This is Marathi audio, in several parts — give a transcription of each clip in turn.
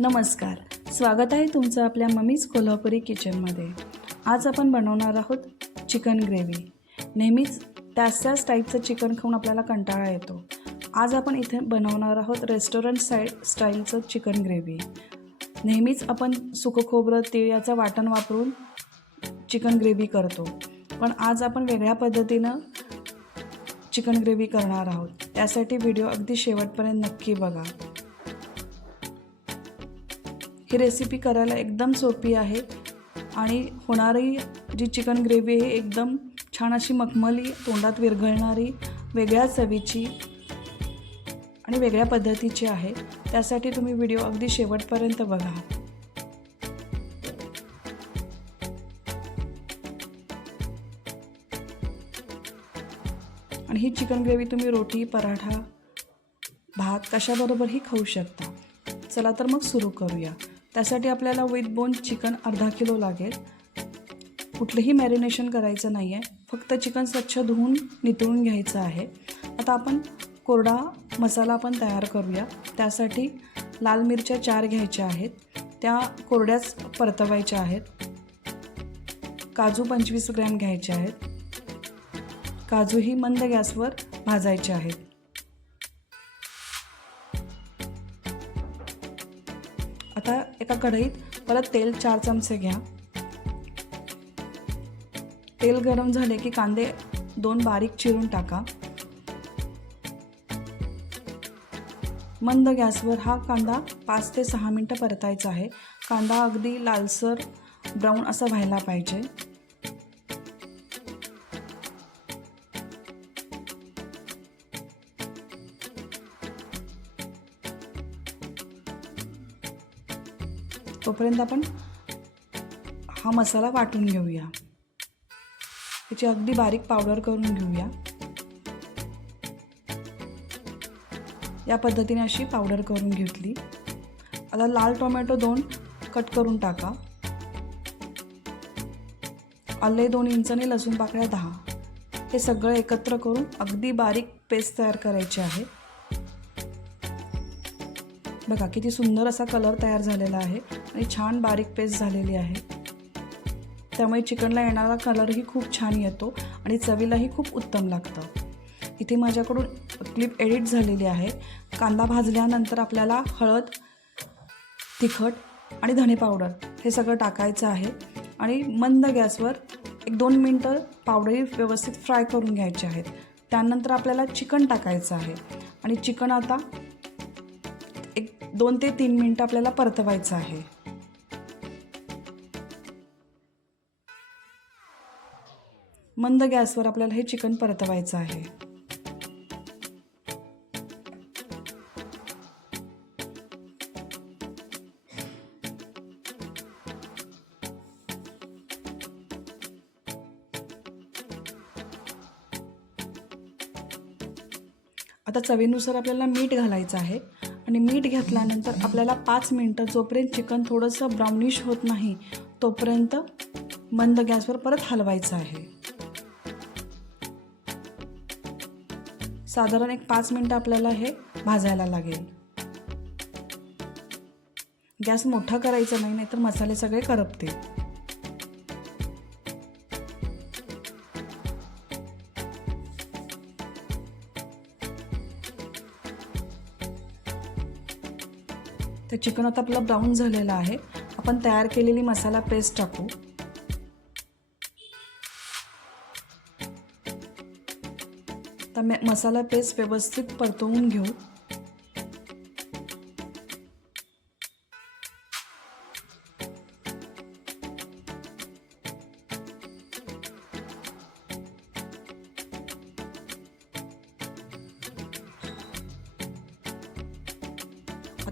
नमस्कार. स्वागत आहे तुमचं आपल्या मम्मीज कोल्हापुरी किचनमध्ये. आज आपण बनवणार आहोत चिकन ग्रेव्ही. नेहमीच त्याच त्याच टाईपचं चिकन खाऊन आपल्याला कंटाळा येतो. आज आपण इथे बनवणार आहोत रेस्टॉरंट साई स्टाईलचं चिकन ग्रेव्ही. नेहमीच आपण सुकं खोबरं तीळ याचं वाटण वापरून चिकन ग्रेव्ही करतो. पण आज आपण वेगळ्या पद्धतीनं चिकन ग्रेव्ही करणार आहोत. त्यासाठी व्हिडिओ अगदी शेवटपर्यंत नक्की बघा. ही रेसिपी करायला एकदम सोपी आहे. आणि होणारी जी चिकन ग्रेव्ही आहे एकदम छान अशी मखमली तोंडात विरघळणारी वेगळ्या चवीची आणि वेगळ्या पद्धतीची आहे. त्यासाठी तुम्ही व्हिडिओ अगदी शेवटपर्यंत बघा. आणि ही चिकन ग्रेव्ही तुम्ही रोटी पराठा भात कशाबरोबरही खाऊ शकता. चला तर मग सुरू करूया. त्यासाठी आपल्याला विथ बोन चिकन अर्धा किलो लागेल. कुठलंही मॅरिनेशन करायचं नाही आहे फक्त चिकन स्वच्छ धुवून नितळून घ्यायचं आहे. आता आपण कोरडा मसाला आपण तयार करूया. त्यासाठी लाल मिरच्या चार घ्यायच्या आहेत. त्या कोरड्याच परतवायच्या आहेत. काजू पंचवीस ग्रॅम घ्यायचे आहेत. काजूही मंद गॅसवर भाजायचे आहेत. आता एका कढईत परत तेल चार चमचे घ्या. तेल गरम झाले की कांदे दोन बारीक चिरून टाका. मंद गॅसवर हा कांदा पाच ते सहा मिनटं परतायचा आहे. कांदा अगदी लालसर ब्राऊन असा व्हायला पाहिजे. तोपर्यंत आपण हा मसाला वाटून घेऊया. त्याची अगदी बारीक पावडर करून घेऊया. या पद्धतीने अशी पावडर करून घेतली. आता लाल टोमॅटो दोन कट करून टाका. आले दोन इंचने लसूण पाकळ्या दहा. हे सगळं एकत्र करून अगदी बारीक पेस्ट तयार करायची आहे. बघा किती सुंदर असा कलर तयार झालेला आहे आणि छान बारीक पेस्ट झालेली आहे. त्यामुळे चिकनला येणारा कलरही खूप छान येतो आणि चवीलाही खूप उत्तम लागतं. इथे माझ्याकडून क्लिप एडिट झालेली आहे. कांदा भाजल्यानंतर आपल्याला हळद तिखट आणि धणे पावडर हे सगळं टाकायचं आहे. आणि मंद गॅसवर एक दोन मिनटं पावडरही व्यवस्थित फ्राय करून घ्यायचे आहेत. त्यानंतर आपल्याला चिकन टाकायचं आहे. आणि चिकन आता दोन ते तीन मिनटं आपल्याला परतवायचं आहे. मंद गॅसवर आपल्याला हे चिकन परतवायचं आहे. आता चवीनुसार आपल्याला मीठ घालायचं आहे. आणि मीठ घातल्यानंतर आपल्याला पाच मिनटं जोपर्यंत चिकन थोडंसं ब्राउनिश होत नाही तोपर्यंत मंद गॅसवर परत हलवायचं आहे. साधारण एक पाच मिनटं आपल्याला हे भाजायला लागेल. गॅस मोठा करायचा नाही नाहीतर मसाले सगळे करपतील. तर चिकन आता आपलं ब्राऊन झालेलं आहे. आपण तयार केलेली मसाला पेस्ट टाकू. तर मसाला पेस्ट व्यवस्थित परतवून घेऊ.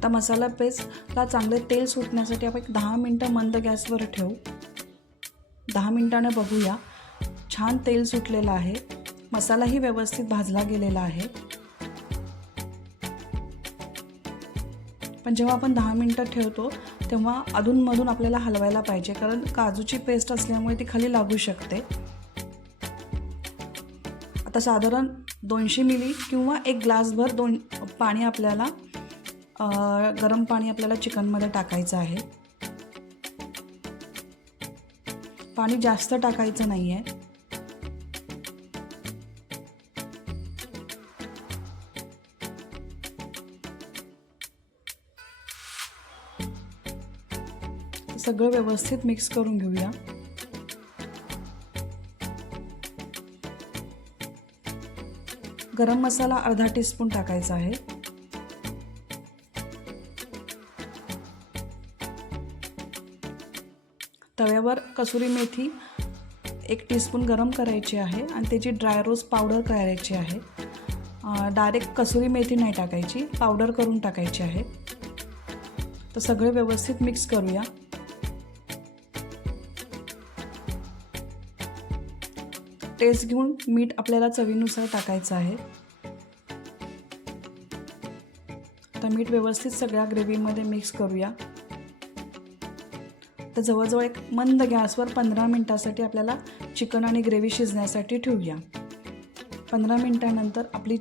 आता मसाला पेस्टला चांगले तेल सुटण्यासाठी आपण एक दहा मिनटं मंद गॅसवर ठेवू. दहा मिनटानं बघूया. छान तेल सुटलेलं आहे. मसालाही व्यवस्थित भाजला गेलेला आहे. पण जेव्हा आपण दहा मिनटं ठेवतो तेव्हा अधूनमधून आपल्याला हलवायला पाहिजे कारण काजूची पेस्ट असल्यामुळे ती खाली लागू शकते. आता साधारण दोनशे मिली किंवा एक ग्लासभर दोन पाणी आपल्याला गरम पाणी आपल्याला चिकनमध्ये टाकायचं आहे. पाणी जास्त टाकायचं नाही आहे सगळं व्यवस्थित मिक्स करून घेऊया. गरम मसाला अर्धा टीस्पून टाकायचा आहे. तव्यावर कसुरी मेथी एक टीस्पून गरम करायची आहे आणि त्याची ड्राय रोज पावडर करायची आहे. डायरेक्ट कसुरी मेथी नाही टाकायची पावडर करून टाकायची आहे. तर सगळे व्यवस्थित मिक्स करूया. टेस्ट घेऊन मीठ आपल्याला चवीनुसार टाकायचं आहे. तर मीठ व्यवस्थित सगळ्या ग्रेव्हीमध्ये मिक्स करूया. तर जवळजवळ एक मंद गॅसवर पंधरा मिनटासाठी आपल्याला चिकन आणि ग्रेव्ही शिजण्यासाठी ठेवूया. पंधरा मिनटानंतर आपली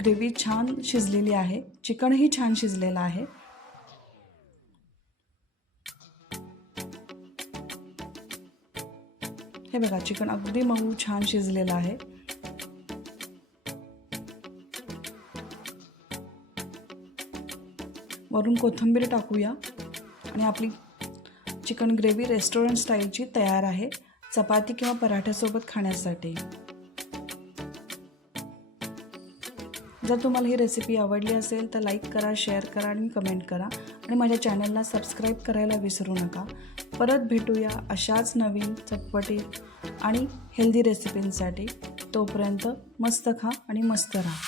ग्रेव्ही छान शिजलेली आहे. चिकनही छान शिजलेलं आहे. हे बघा चिकन अगदी मऊ छान शिजलेलं आहे. वरून कोथिंबीर टाकूया आणि आपली चिकन ग्रेव्ही रेस्टॉरंट स्टाईलची तयार आहे. चपाती किंवा पराठ्यासोबत खाण्यासाठी. जर तुम्हाला ही रेसिपी आवडली असेल तर लाईक करा शेअर करा आणि कमेंट करा. आणि माझ्या चॅनलला सबस्क्राईब करायला विसरू नका. परत भेटूया अशाच नवीन चटपटीत आणि हेल्दी रेसिपींसाठी तोपर्यंत मस्त खा आणि मस्त राहा.